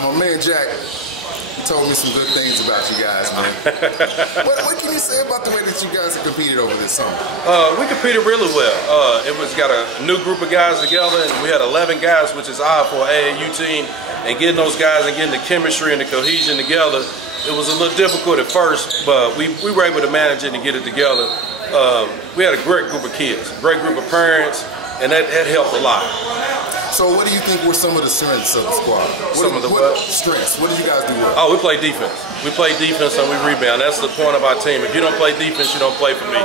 Now, my man Jack, he told me some good things about you guys, man. what can you say about the way that you guys have competed over this summer? We competed really well. It was got a new group of guys together, and we had 11 guys, which is odd for an AAU team. And getting those guys and getting the chemistry and the cohesion together, it was a little difficult at first, but we were able to manage it and get it together. We had a great group of kids, great group of parents, and that helped a lot. So what do you think were some of the strengths of the squad? What strengths? What did you guys do well? Oh, we play defense. We play defense and we rebound. That's the point of our team. If you don't play defense, you don't play for me.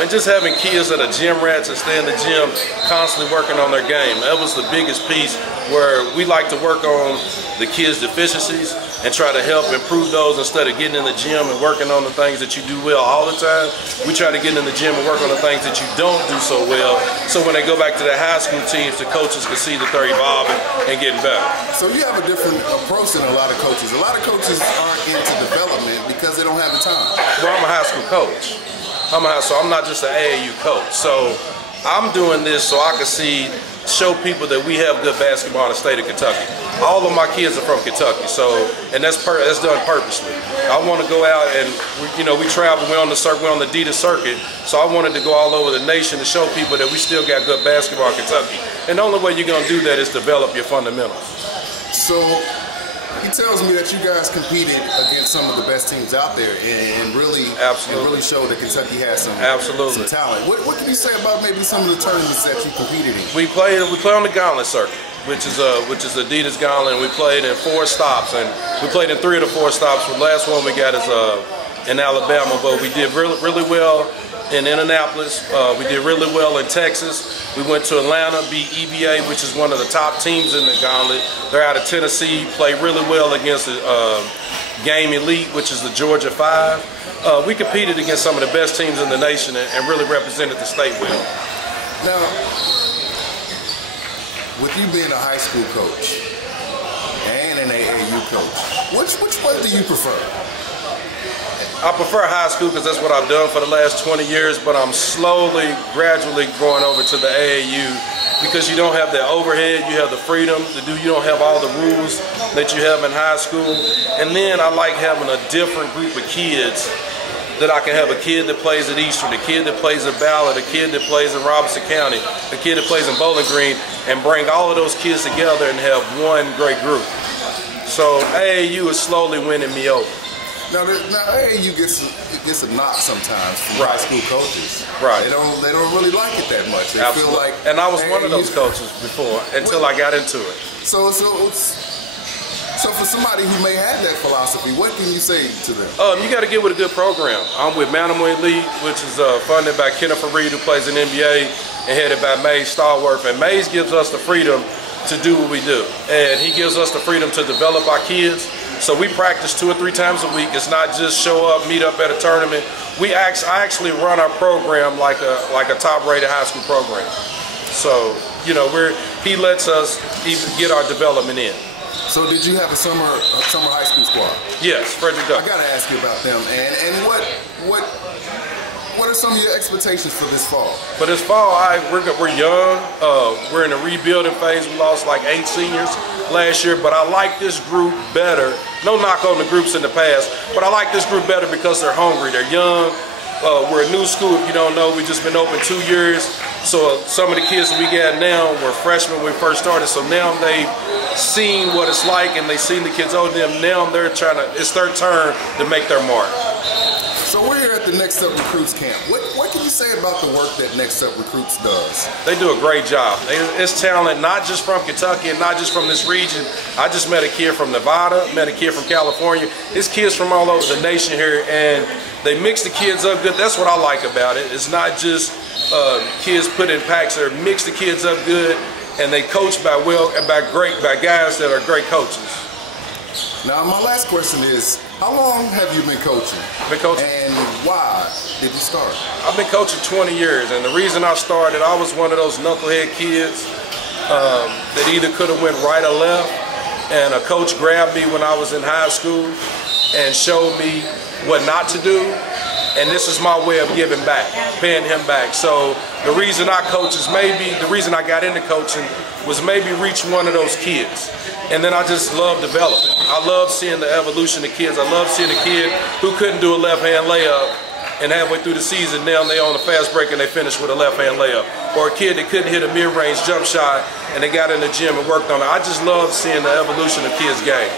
And just having kids that are gym rats and stay in the gym constantly working on their game. That was the biggest piece, where we like to work on the kids' deficiencies and try to help improve those instead of getting in the gym and working on the things that you do well all the time. We try to get in the gym and work on the things that you don't do so well, so when they go back to their high school teams, the coaches can see that they're evolving and getting better. So you have a different approach than a lot of coaches. A lot of coaches aren't into development because they don't have the time. Well, I'm a high school coach. So I'm not just an AAU coach. So I'm doing this so I can show people that we have good basketball in the state of Kentucky. All of my kids are from Kentucky, and that's done purposely. I want to go out and we travel. We're on the circuit, we're on the DITA circuit. So I wanted to go all over the nation to show people that we still got good basketball in Kentucky. And the only way you're gonna do that is develop your fundamentals. So he tells me that you guys competed against some of the best teams out there and really showed that Kentucky has some talent. What can you say about maybe some of the tournaments that you competed in? We play on the gauntlet circuit, which is Adidas Gauntlet, and we played in 4 stops, and we played in 3 of the 4 stops. The last one we got is in Alabama, but we did really well in Indianapolis. We did really well in Texas. We went to Atlanta, beat EBA, which is one of the top teams in the gauntlet. They're out of Tennessee, played really well against the Game Elite, which is the Georgia 5. We competed against some of the best teams in the nation and really represented the state well. Now, with you being a high school coach and an AAU coach, which one do you prefer? I prefer high school because that's what I've done for the last 20 years, but I'm gradually going over to the AAU because you don't have the overhead, you have the freedom to do, you don't have all the rules that you have in high school. And then I like having a different group of kids, that I can have a kid that plays at Eastern, a kid that plays at Ballard, a kid that plays in Robinson County, a kid that plays in Bowling Green, and bring all of those kids together and have one great group. So AAU is slowly winning me over. Now AAU gets a knock sometimes from high school coaches. Right. They don't really like it that much. They feel like, and I was one of those coaches before until I got into it. So for somebody who may have that philosophy, what can you say to them? You got to get with a good program. I'm with Manimal Elite, which is funded by Kenneth Reed, who plays in NBA, and headed by Mays Stallworth. And Mays gives us the freedom to do what we do, and he gives us the freedom to develop our kids. So we practice 2 or 3 times a week. It's not just show up, meet up at a tournament. I actually run our program like a top-rated high school program. So he lets us even get our development in. So did you have a summer high school squad? Yes, Frederick Douglass. I got to ask you about them. And what are some of your expectations for this fall? For this fall, we're young. We're in a rebuilding phase. We lost like 8 seniors last year, but I like this group better. No knock on the groups in the past, but I like this group better because they're hungry. They're young. We're a new school, if you don't know. We've just been open 2 years. So some of the kids that we got now were freshmen when we first started. So now they've seen what it's like, and they've seen the kids older than them. Now it's their turn to make their mark. So we're here at the NextUpRecruits camp. What can you say about the work that NextUpRecruits does? They do a great job. It's talent not just from Kentucky and not just from this region. I just met a kid from Nevada, met a kid from California. It's kids from all over the nation here, and they mix the kids up good. That's what I like about it. It's not just kids put in packs. They mix the kids up good, and they coach by guys that are great coaches. Now, my last question is, how long have you been coaching? Been coaching. And why did you start? I've been coaching 20 years, and the reason I started, I was one of those knucklehead kids that either could have went right or left, and a coach grabbed me when I was in high school and showed me what not to do, and this is my way of giving back, paying him back. So the reason I coach is the reason I got into coaching was maybe reach one of those kids. And then I just love developing. I love seeing the evolution of kids. I love seeing a kid who couldn't do a left-hand layup, and halfway through the season, now they on a fast break and they finish with a left-hand layup. Or a kid that couldn't hit a mid-range jump shot and they got in the gym and worked on it. I just love seeing the evolution of kids' game.